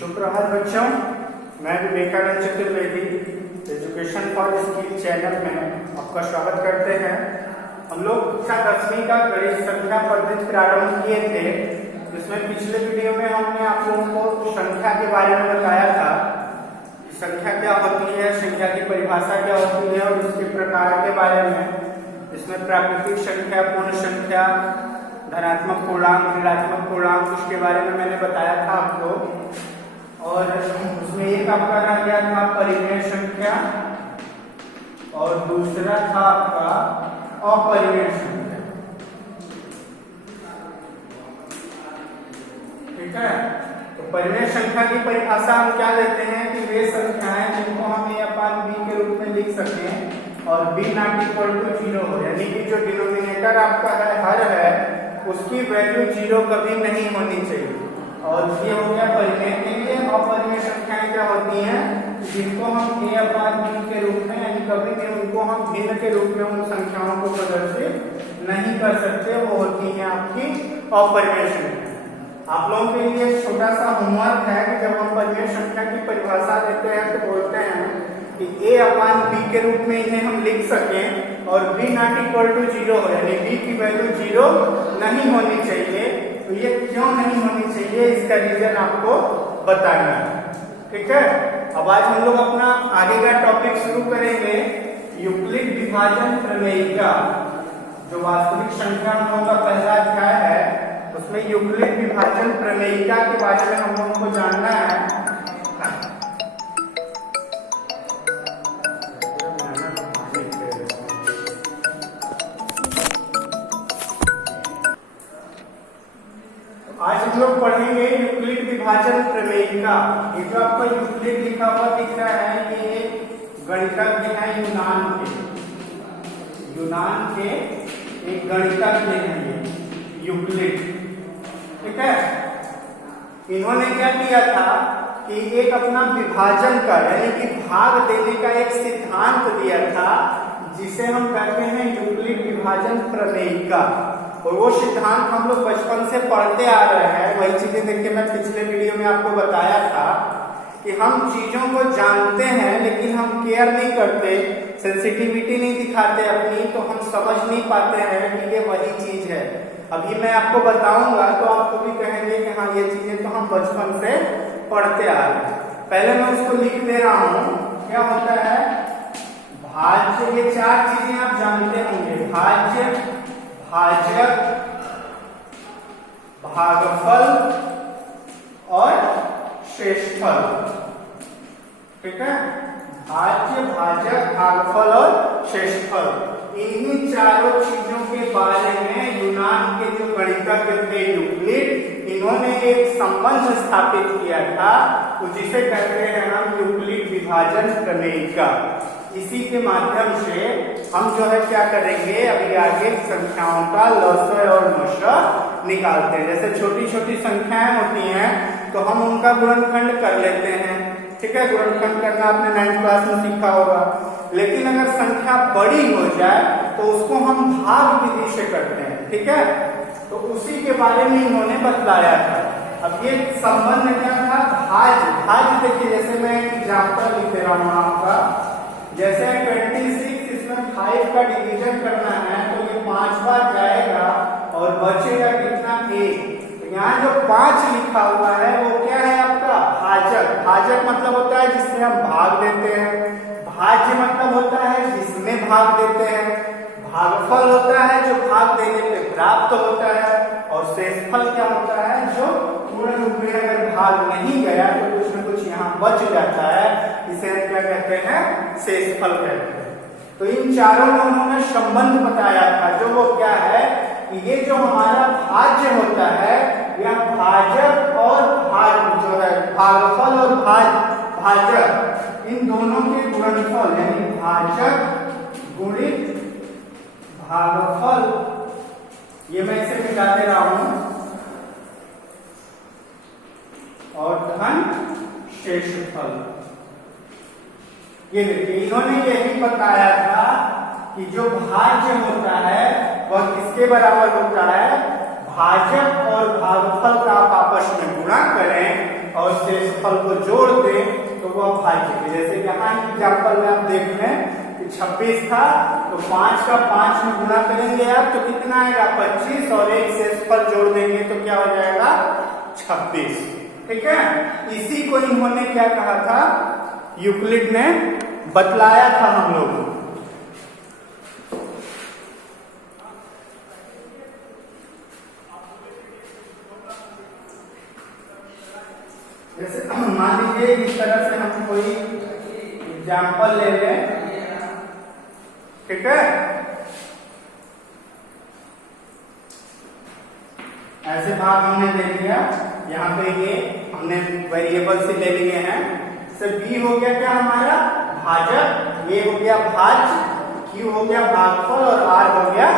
सुप्रभात बच्चों, मैं Vivekanand Chaturvedi education for skill channel में आपका स्वागत करते हैं। हम लोग कक्षा 10वीं का गणित संख्या पद्धति प्रारंभ किए थे, जिसमें पिछले वीडियो में हमने आप लोगों को संख्या के बारे में बताया था कि संख्या क्या होती है, संख्या की परिभाषा क्या होती है और उसके प्रकार के बारे में। इसमें प्राकृतिक संख्या, पूर्ण संख्या, धनात्मक पूर्णांक, ऋणात्मक पूर्णांक, उसके बारे में मैंने बताया था आपको। और उसमें एक आपका रह गया था परिमेय संख्या और दूसरा था आपका अपरिमेय संख्या। ठीक है, तो परिमेय संख्या की परिभाषा हम क्या देते हैं कि वे संख्याएं जिनको हम a/b के रूप में लिख सकें और b ≠ 0 हो, यानी कि जो डिनोमिनेटर आपका है हर है उसकी वैल्यू 0 कभी नहीं होनी चाहिए। और ये हो गया परिमेय के लिए। अपरिमेय संख्याएं क्या होती हैं, जिनको हम a/b के रूप में, यानी कभी भी उनको हम भिन्न के रूप में उन संख्याओं को प्रदर्शित नहीं कर सकते, वो होती हैं आपकी अपरिमेय संख्या। आप लोगों के लिए एक छोटा सा होमवर्क है कि जब हम परिमेय संख्या की परिभाषा देते हैं तो बोलते हैं कि a/b के रूप में इन्हें हम लिख सकें और b ≠ 0 हो, यानी b की वैल्यू 0 नहीं होनी चाहिए। तो ये क्यों नहीं होनी चाहिए, इसका रीजन आपको बताना है। ठीक है, अब आज हम लोग अपना आगे का टॉपिक शुरू करेंगे, यूक्लिड विभाजन प्रमेयिका। जो वास्तविक संख्याओं का पहला अध्याय है, उसमें यूक्लिड विभाजन प्रमेयिका के बारे में हम लोगों को जानना है। आज हम लोग पढ़ेंगे यूक्लिड विभाजन प्रमेयिका। ये जो आपको यूक्लिड लिखा हुआ दिख रहा है, ये गणितज्ञ है यूनान के एक गणितज्ञ है यूक्लिड। ठीक है, इन्होंने क्या किया था कि एक अपना विभाजन का, यानी कि भाग देने का एक सिद्धांत दिया था, जिसे हम कहते हैं यूक्लिड विभाजन प्रमेयिका। और वो सिद्धांत हम लोग बचपन से पढ़ते आ रहे हैं। वही चीजें देखिए, मैं पिछले वीडियो में आपको बताया था कि हम चीजों को जानते हैं लेकिन हम केयर नहीं करते, सेंसिटिविटी नहीं दिखाते अपनी, तो हम समझ नहीं पाते हैं कि ये वही चीज है। अभी मैं आपको बताऊंगा तो आपको भी कहेंगे कि हाँ, ये चीजें तो हम बचपन से पढ़ते आ रहे हैं। पहले मैं उसको लिख दे रहा हूं। क्या होता है भाज्य, ये चार चीजें आप जानते होंगे, भाज्य, भाजक, भागफल और शेषफल। ठीक है, भाज्य, भाजक, भागफल और शेषफल, इन्हीं चारों चीजों के बारे में यूनान के जो गणितज्ञ थे यूक्लिड, इन्होंने एक संबंध स्थापित किया था, जिसे कहते हैं हम यूक्लिड विभाजन प्रमेयिका। इसी के माध्यम से हम जो है क्या करेंगे, अभी आगे संख्याओं का लसय और मसय निकालते हैं। जैसे छोटी छोटी संख्याएं होती हैं तो हम उनका गुणनखंड कर लेते हैं। ठीक है, गुणनखंड करना आपने 9th क्लास में सीखा होगा। लेकिन अगर संख्या बड़ी हो जाए तो उसको हम भाग विधि से करते हैं। ठीक है, तो उसी के बारे में इन्होंने बतलाया था। अब ये संबंध क्या था, भाज्य देखिए, जैसे मैं एग्जाम्पल लिख दे रहा हूँ आपका। जैसे 26, इसमें 5 का डिवीजन करना है तो ये 5 बार जाएगा और बचेगा कितना, 1। तो यहाँ जो 5 लिखा हुआ है वो क्या है आपका भाजक। भाजक मतलब होता है जिसमें हम भाग देते हैं, भाज्य मतलब होता है जिसमें भाग देते हैं, भागफल होता है जो भाग देने पे प्राप्त होता है, और शेषफल क्या होता है जो पूर्ण रूप में अगर भाग नहीं गया तो कुछ न कुछ यहाँ बच जाता है, इसे हम क्या कहते हैं, शेषफल कहते हैं। तो इन चारों में उन्होंने संबंध बताया था, जो वो क्या है कि ये जो हमारा भाज्य होता है, या भाजक और भाग जो है, भागफल और भाजक, इन दोनों के गुणनफल, यानी भाजक गुणित भागफल, ये मैं इसे मिटा दे रहा हूं, और धन शेषफल। ये देखिए, इन्होंने यही बताया था कि जो भाज्य होता है वह किसके बराबर होता है, भाजक और भागफल का आप आपस में गुणा करें और शेषफल को जोड़ दें तो वह भाज्य है। जैसे यहाँ एग्जाम्पल में आप देख लें कि 26 था तो 5 का 5 में गुणा करेंगे आप तो कितना आएगा 25 और एक शेषफल जोड़ देंगे तो क्या हो जाएगा 26। ठीक है, इसी को इन्होंने क्या कहा था, यूक्लिड ने बतलाया था हम लोगों को। जैसे मान लीजिए इस तरह से हम कोई एग्जाम्पल ले लें, ठीक है, ऐसे भाग हमने ले लिया, यहाँ पे ये हमने वेरिएबल से ले लिए हैं। से बी हो गया क्या हमारा भाजक, ये हो गया भाज्य, क्यू हो गया भागफल और आर हो गया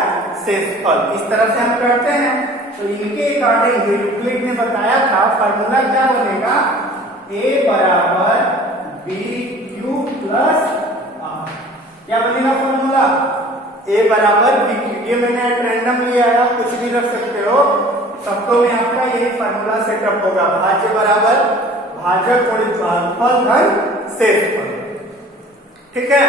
शेषफल। इस तरह से हम करते हैं। तो इनके अकॉर्डिंग जो यूक्लिड ने बताया था फार्मूला क्या बनेगा, a बराबर बी क्यू प्लस आर। क्या बनेगा फार्मूला, a बराबर बी क्यू। ये मैंने रैंडम लिया है, आप कुछ भी रख सकते हो, सबको में आपका ये फार्मूला सेटअप होगा। भाज्य बराबर भाजक गुणित भागफल धन शेषफल। ठीक है,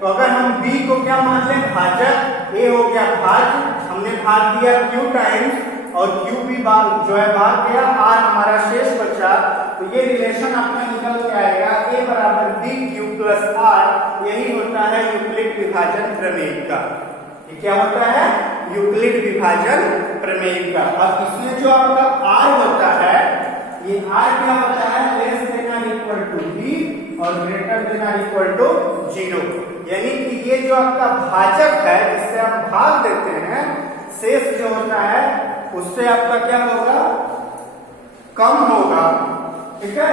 तो अगर हम b को क्या मान लें भाजक, a हो गया भाज्य, हमने भाग दिया q टाइम्स और q भी भाग जो है भाग गया, r हमारा शेष बचा, तो ये रिलेशन आपका निकल के आएगा a बराबर b q प्लस r। यही होता है यूक्लिड विभाजन प्रमेय का। ये क्या होता है, यूक्लिड विभाजन प्रमेय का। अब इसमें जो आपका r होता है, ये r क्या होता है, लेस देन और इक्वल टू b और ग्रेटर देन और इक्वल टू 0। यानी कि ये जो आपका भाजक है जिससे आप भाग देते हैं, शेष जो होता है उससे आपका क्या होगा, कम होगा। ठीक है,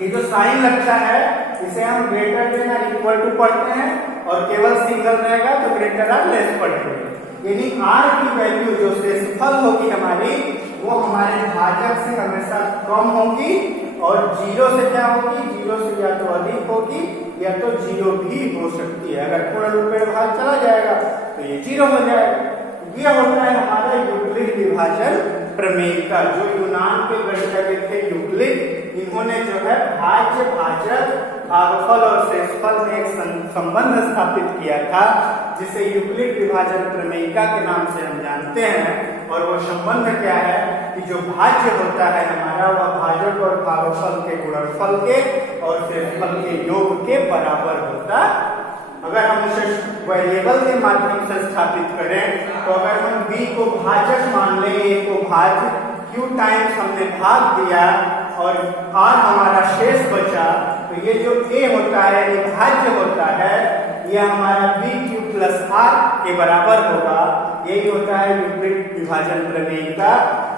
ये जो साइन लगता है इसे हम ग्रेटर देन और इक्वल टू पढ़ते हैं और केवल सिंगल रहेगा तो ग्रेटर और लेस पढ़ते हैं। यानी r की वैल्यू जो शेषफल होगी हमारी, वो हमारे भाजक से हमेशा कम होगी और 0 से क्या होगी, 0 से या तो अधिक होगी या तो 0 भी हो सकती है। अगर पूर्ण रूप में भाग चला जाएगा तो ये 0 हो जाएगा। ये होता है हमारा यूक्लिड विभाजन प्रमेय का। जो यूनान के गणितज्ञ थे यूक्लिड, इन्होंने जो है भाज्य भाजक भागफल और शेषफल में एक संबंध स्थापित किया था जिसे यूक्लिड विभाजन प्रमेयिका के नाम से हम जानते हैं। और वो संबंध क्या है कि जो भाज्य होता है हमारा, वह भाजक और भागफल के गुणनफल के और शेषफल के योग के बराबर होता। अगर हम उसे वेरिएबल के माध्यम से स्थापित करें तो अगर हम b को भाजक मान लें, a को भाज्य, q टाइम्स हमने भाग दिया और r हमारा शेष बचा, तो ये जो a होता है, ये भाज्य होता है, ये हमारा b q प्लस r के बराबर होगा। यही होता है यूक्लिड विभाजन प्रमेय का।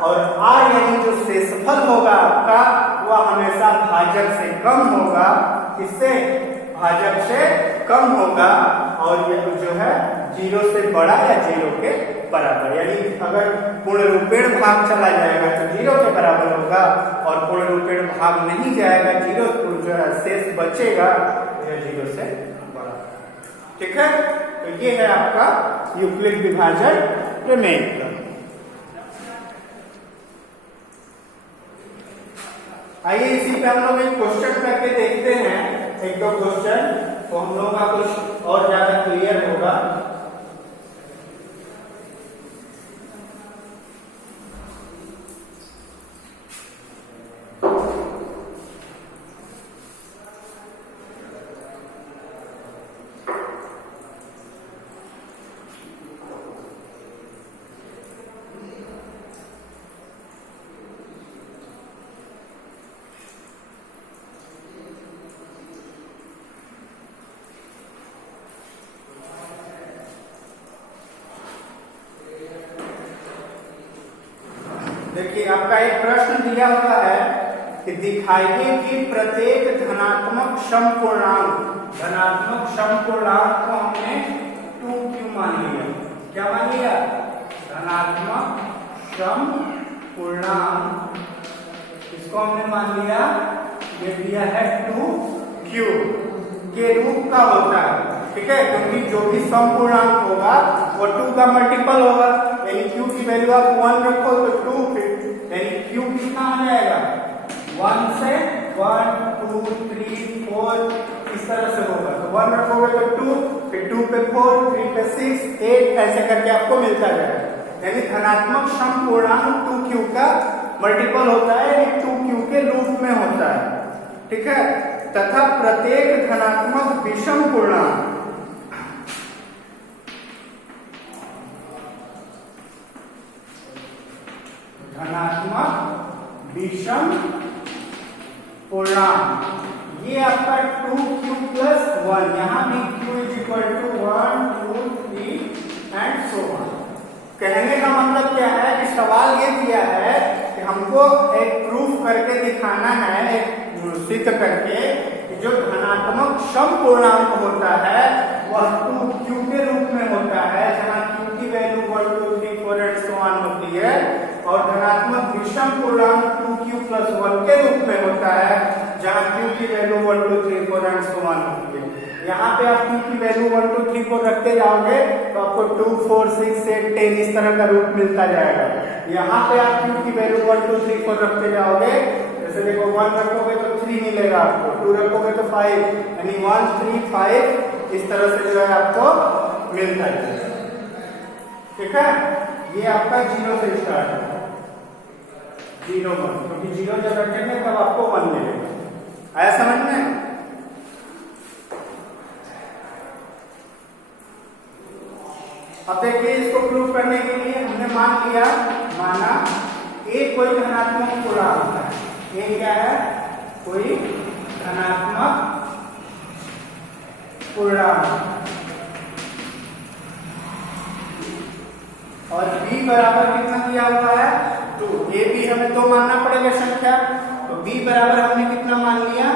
और r यानी जो शेषफल होगा आपका, वह हमेशा भाजक से कम होगा। इससे भाजक से कम होगा और यह जो है 0 से बड़ा या 0 के बराबर। यानी अगर पूर्ण रूपेण भाग चला जाएगा तो 0 के बराबर होगा और पूर्ण रूपेण भाग नहीं जाएगा, 0 जो है शेष बचेगा, यह 0 से बड़ा। ठीक है, तो ये है आपका यूक्लिड विभाजन प्रमेय का। आइए इसी पे हम लोग एक क्वेश्चन करके देखते हैं, एक दो क्वेश्चन, तो हम लोगों का कुछ और ज्यादा क्लियर होगा। देखिए आपका एक प्रश्न दिया हुआ है कि दिखाइए कि प्रत्येक धनात्मक समपूर्णांक को हमने 2 क्यों मान लिया। क्या मान लिया, धनात्मक समपूर्णांक, इसको हमने मान लिया, ये दिया है 2q के रूप का होता है। ठीक है, क्योंकि जो भी समपूर्णांक होगा वो 2 का मल्टीपल होगा। यानी q की वैल्यू आप 1 रखो तो 2, यानी q कितना आ जाएगा 1 रखोगे तो 2, फिर 2 पे 4, 3 पे 6, 8 ऐसे करके आपको मिलता जाएगा। यानी धनात्मक समपूर्णांक 2q का मल्टीपल होता है, 2q के रूप में होता है, ठीक है। तथा प्रत्येक धनात्मक विषम पूर्णांक विषम पूर्णांक ये आपका 2q प्लस 1, यहाँ भी q is equal to 1, 2, 3 and so on. कहने का मतलब क्या है कि सवाल ये दिया है कि हमको एक प्रूफ करके दिखाना है, एक सिद्ध करके कि जो धनात्मक समपूर्णांक होता है वह 2q के रूप में होता है, जहाँ q की वैल्यू 1, 2, 3, 4 एंड सो ऑन होती है, और धनात्मक विषम पूर्णांक 2q प्लस 1 के रूप में होता है, जहाँ q की वैल्यू 1, 2, 3, 4 एंड सो ऑन होती है। यहाँ पे आप q की वैल्यू 1, 2, 3, 4 रखते जाओगे तो आपको 2, 4, 6, 8, 10 इस तरह का रूप मिलता जाएगा। यहाँ पे आप q की वैल्यू 1, 2, 3, 4 रखते जाओगे, जैसे देखो 1 रखोगे तो 3 मिलेगा आपको, 2 रखोगे तो 5, यानी 1, 3, 5 इस तरह से जो है आपको मिलता है, ठीक है। ये आपका 0 से स्टार्ट है, 0, 1, क्योंकि 0 जब रखेंगे तब आपको 1 मिलेगा। आया समझ में? अब देखिए, इसको प्रूव करने के लिए हमने माना A कोई धनात्मक पूर्णांक है। A क्या है? कोई धनात्मक पूर्णांक, और B बराबर कितना दिया हुआ है? 2। A B हमें 2 मानना पड़ेगा संख्या, तो B बराबर हमने कितना मान लिया?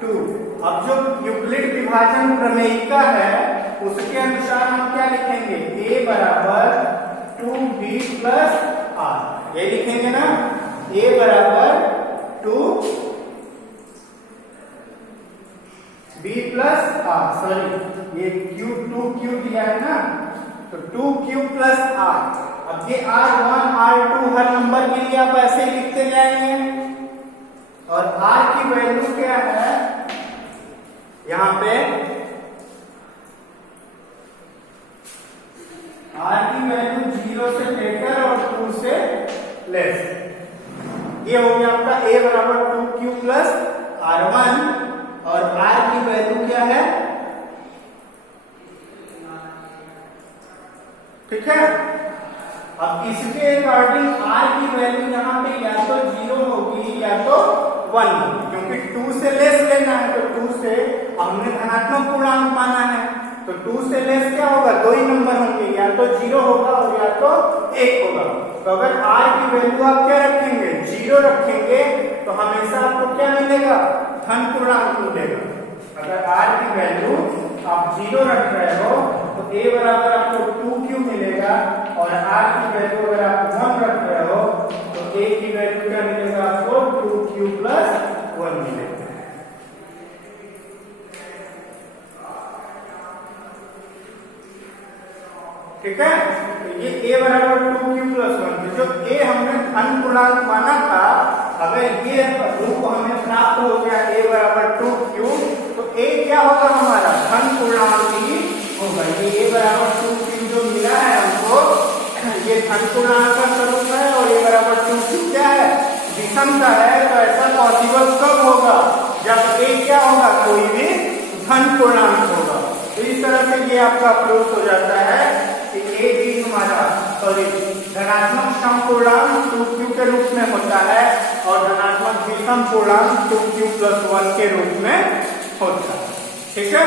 2। अब जो यूक्लिड विभाजन प्रमेयिका है उसके अनुसार हम क्या लिखेंगे? A बराबर 2B प्लस R, ये लिखेंगे ना। A बराबर 2B प्लस R, सॉरी ये 2Q दिया है ना, तो 2Q प्लस R। अब ये R1, R2 हर नंबर के लिए आप ऐसे ही लिखते जाएंगे, और R की वैल्यू क्या है यहाँ पे? R की वैल्यू 0 से लेकर और 2 से लेस। ये हो गया आपका A बराबर 2Q प्लस R1, और R की वैल्यू क्या है? ठीक है। अब इसके अकॉर्डिंग R की वैल्यू यहाँ पे या तो 0 होगी या तो 1 होगी, क्योंकि 2 से लेस लेना है, तो 2 से हमने धनात्मक पूर्णांक माना है, तो 2 से लेस क्या होगा? 2 ही नंबर होंगे, या तो 0 होगा और या तो 1 होगा। तो अगर R की वैल्यू आप क्या रखेंगे? 0 रखेंगे तो हमेशा आपको क्या मिलेगा? धन पूर्णांक मिलेगा। अगर R की वैल्यू आप 0 रख रहे हो तो A बराबर आपको 2Q मिलेगा, और R की वैल्यू अगर आप 1 रख रहे हो तो A की वैल्यू क्या मिलेगा आपको? 2Q प्लस 1 मिलेगा। ठीक है, तो ये A बराबर 2Q प्लस 1, जो A हमने धन पूर्णांक माना था, अगर ये रूप हमें प्राप्त हो गया A बराबर 2Q, तो A क्या होगा? हमारा धन पूर्णांक ही होगा। ये A बराबर 2Q जो मिला है हमको, ये धन पूर्णांक का स्वरूप है, और A बराबर 2Q क्या है? विषम का है। तो ऐसा पॉसिबल कब होगा? जब A क्या होगा? कोई भी धन पूर्णांक होगा। तो इस तरह से ये आपका प्रूफ हो जाता है कि A भी हमारा धनात्मक समपूर्णांक 2Q के रूप में होता है, और धनात्मक विषम पूर्णांक 2Q प्लस 1 के रूप में होता है। ठीक है,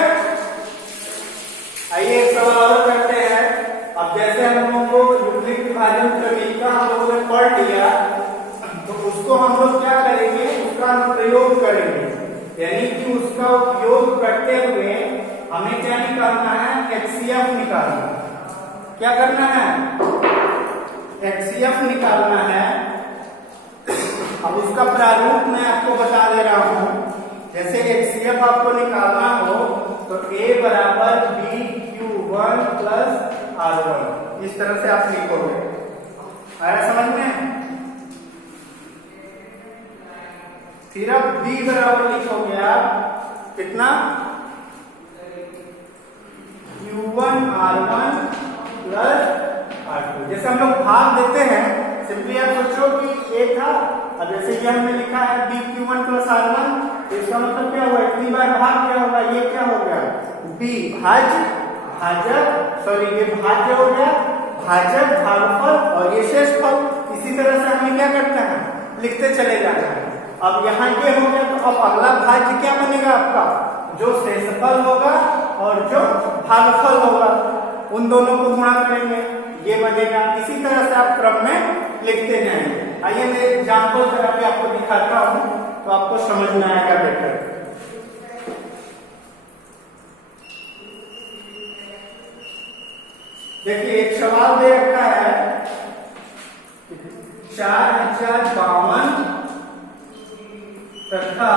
आइए एक सवाल और करते हैं। अब जैसे हम लोगों को यूक्लिड विभाजन प्रमेयिका हम लोगों ने पढ़ लिया, तो उसको हम लोग क्या करेंगे? उसका अनुप्रयोग करेंगे, यानी कि उसका उपयोग करते हुए हमें क्या निकालना है? HCF निकालना है। क्या करना है? HCF निकालना है। अब उसका प्रारूप मैं आपको बता दे रहा हूं। जैसे HCF आपको निकालना हो तो A बराबर BQ1 प्लस R1, इस तरह से आप लिखोगे। आया समझ में? फिर अब B बराबर लिखोगे आप कितना? Q1 R1 plus R2। जैसे हम लोग भाग देते हैं, सिंपली आप सोचो कि A था, अब जैसे ये हमने लिखा है B Q1 प्लस R1, तो इसका मतलब क्या हुआ, इतनी बार भाग क्या होगा, ये क्या हो गया B भाजक, सॉरी ये भाज्य हो गया, भाजक भागफल और ये शेषफल। इसी तरह से हमें क्या करते हैं, लिखते चले जाते हैं। अब यहाँ ये हो गया, तो अब अगला भाज्य क्या बनेगा आपका, जो शेषफल होगा और जो भागफल होगा, उन दोनों को गुणा करेंगे, ये बनेगा। इसी तरह से आप क्रम में लिखते जाएंगे। आइए मैं एग्जाम्पल करा के आपको दिखाता हूँ, तो आपको समझ में आएगा बेटर। देखिए एक सवाल दे रखा है, 4052 तथा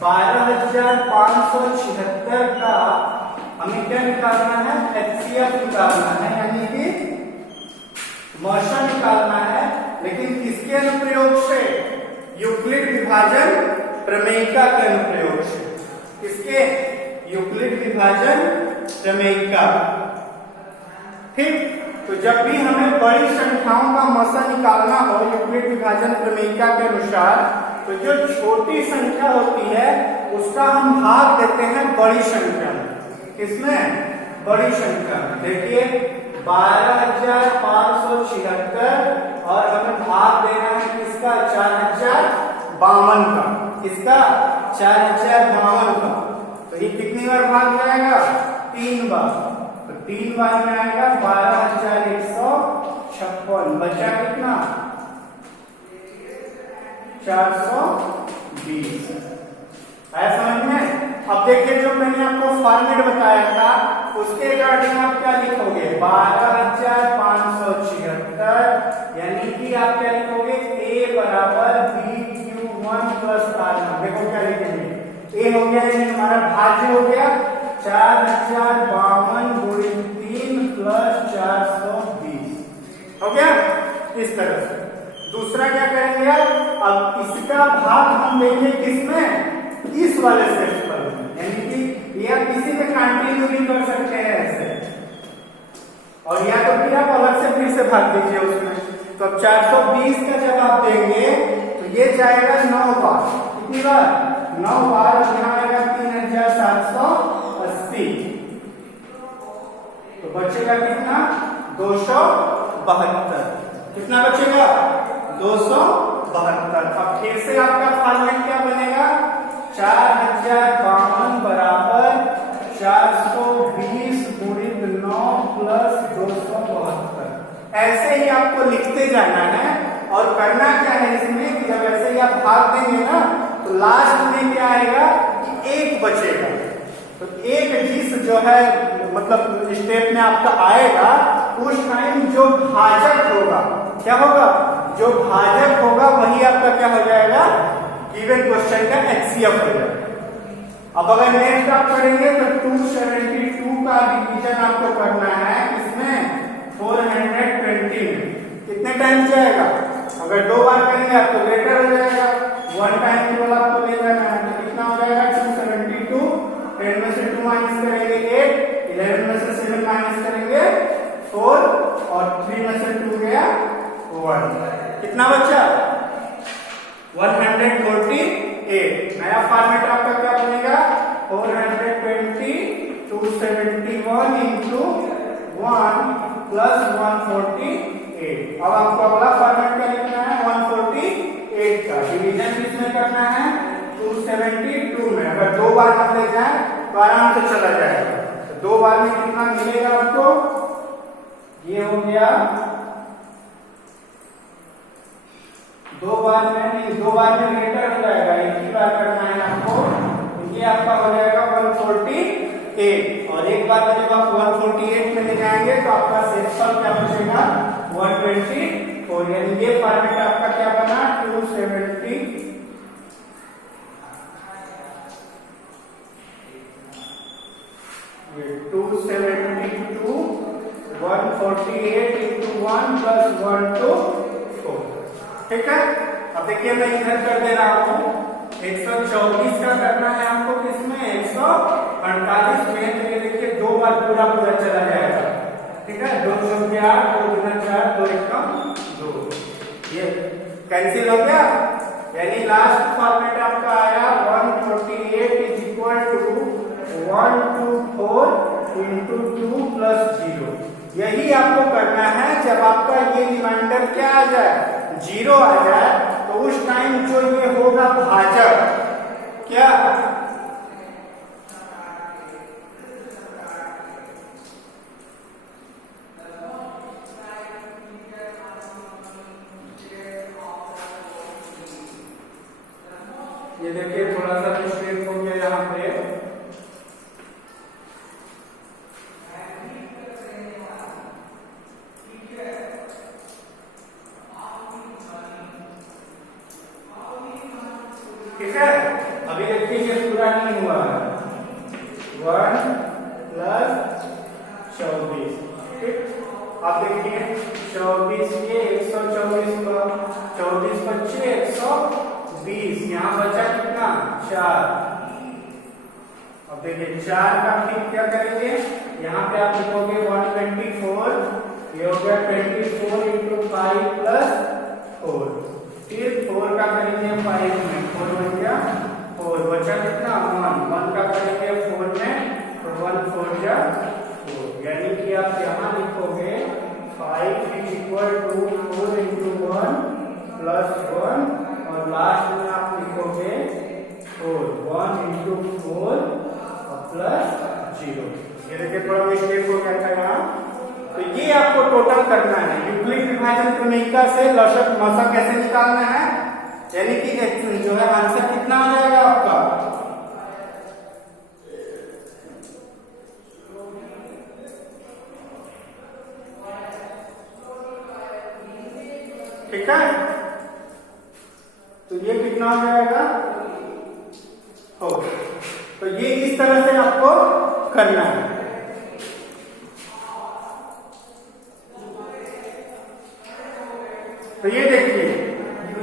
12576 का हमें क्या निकालना है, HCF निकालना है, यानी कि मौसा निकालना है। लेकिन किसके अनुप्रयोग से, यूक्लिड विभाजन प्रमेयिका के अनुप्रयोग से। किसके, यूक्लिड विभाजन प्रमेयिका। ठीक, तो जब भी हमें बड़ी संख्याओं का मौसा निकालना हो यूक्लिड विभाजन प्रमेयिका के अनुसार, तो जो छोटी संख्या होती है उसका हम भाग देते हैं बड़ी संख्या में। किसमें, बड़ी संख्या में। देखिए 12576 और हमें भाग देना है किसका, 4052 का। किसका, 4052 का। तो ये कितनी बार भाग जाएगा, 3 बार। तो 3 बार में आएगा 12156, बचा कितना, 420। आया समझ में। अब देखिए जो मैंने आपको फॉर्मेट बताया था उसके अकॉर्डिंग आप क्या लिखोगे, 12576, यानी कि आप क्या लिखोगे, A बराबर BQ1 प्लस R1। देखो क्या लिखेंगे, A हो गया यानी हमारा भाज्य हो गया 4052 गुणित 3 प्लस 420 हो गया। इस तरह से दूसरा क्या करेंगे, अब इसका भाग हम देंगे किसमें, इस वाले शेषफल में, यानी कि या किसी में कंटिन्यू भी कर सकते हैं ऐसे, और या तो फिर आप अलग से फिर से भाग दीजिए उसमें। तो अब 420 का जब आप देंगे तो ये जाएगा 9 बार। कितनी बार, 9 बार। यहाँ आएगा 3780, तो बचेगा कितना, 272। कितना बचेगा, 272। अब फिर से आपका फॉर्मेट क्या बनेगा, 4052 बराबर 420 गुणित 9 प्लस 272। ऐसे ही आपको लिखते जाना है। और करना क्या है इसमें, कि जब ऐसे ही आप भाग देंगे ना, तो लास्ट में क्या आएगा कि 1 बचेगा। तो 1 जिस जो है मतलब स्टेप में आपका आएगा, उस टाइम जो भाजक होगा, क्या होगा, जो भाजक होगा वही आपका क्या हो जाएगा, गिवन क्वेश्चन का HCF हो जाएगा। अब अगर नेक्स्ट आप करेंगे तो 272 का डिवीजन आपको करना है, इसमें 420 में कितने टाइम जाएगा, अगर 2 बार करेंगे आप तो ग्रेटर हो जाएगा, 1 टाइम केवल आपको ले जाना है। तो कितना हो जाएगा, 272, 10 में से 2 माइनस करेंगे 8, 11 में से 7 माइनस करेंगे 4, और 3 में से 2 गया 1। कितना बचा, 148। नया फॉर्मेट आपका क्या बनेगा, 420 271 इंटू 1 प्लस 148। अब आपको अगला फॉर्मेट क्या लिखना है, 148 का डिवीजन किसमें करना है, 272 में। अगर 2 बार हम ले जाए तो आराम से चला जाएगा। तो 2 बार में कितना मिलेगा आपको, ये हो गया 2 बार में नहीं, 2 बार में ग्रेटर हो जाएगा, एक ही बार करना है आपको। ये आपका हो जाएगा 148, और एक बार में जब आप 148 में ले जाएंगे तो आपका शेषफल क्या बचेगा, 124। यानी ये फॉर्मेट आपका क्या बना, 272 148 इंटू 1 प्लस 1 to 4। ठीक है। अब देखिए मैं इधर कर दे रहा हूं 124 का करना है आपको किसमें 148 में। तो ये देखिए 2 बार पूरा पूरा चला जाएगा, ठीक है। 2 2 के 8, 2 गुना 4, 2 एकम 2, ये कैंसिल हो गया। यानी लास्ट फॉर्मेट आपका आया 148 is equal to 124 into 2 plus 0। यही आपको करना है जब आपका ये रिमाइंडर क्या आ जाए 0 आ जाए, तो उस टाइम जो ये होगा भाजक क्या ये देखिए थोड़ा सा मिस्टेक हो गया यहाँ पे। ठीक है, अभी देखिए ये पूरा नहीं हुआ है 1 प्लस 24, ठीक। अब देखिए 24 ये 124 को 24 बच्चे 120, यहाँ बचा कितना 4। अब देखिए 4 का फिर क्या करेंगे, यहाँ पे आप लिखोगे 124, ये हो गया 24 इंटू 5 प्लस 4, फिर 4 का करेंगे 5 में, 4 बन गया 4, बचा कितना 1 का करेंगे 4 में, तो 1 4 जा 4, यानी कि आप यहाँ लिखोगे 5 is equal to 4 into 1 plus 1, और लास्ट में आप लिखोगे 4 1 इंटू 4 प्लस 0। ये देखिए थोड़ा मिस्टेक हो गया था यहाँ। तो ये आपको टोटल करना है यूक्लिड विभाजन क्रमिका से लसक मसक कैसे निकालना है, यानी कि जो है आंसर कितना आ जाएगा आपका ठीक है। तो ये कितना हो जाएगा हो, तो ये इस तरह से आपको करना है। तो ये देखिए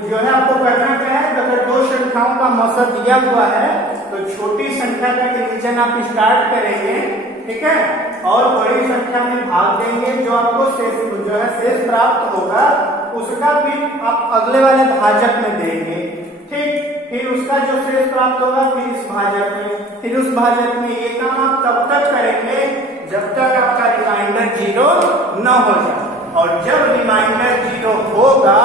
जो है आपको करना क्या है, अगर 2 संख्याओं का मसक दिया हुआ है तो छोटी संख्या का डिवीजन आप स्टार्ट करेंगे, ठीक है, और बड़ी संख्या में भाग देंगे। जो आपको शेष जो है शेष प्राप्त होगा उसका फिर आप अगले वाले भाजक में देंगे, ठीक। फिर उसका जो शेष प्राप्त होगा फिर इस भाजक में, फिर उस भाजक में। ये काम आप तब तक करेंगे जब तक आपका रिमाइंडर 0 न हो जाए, और जब रिमाइंडर 0 होगा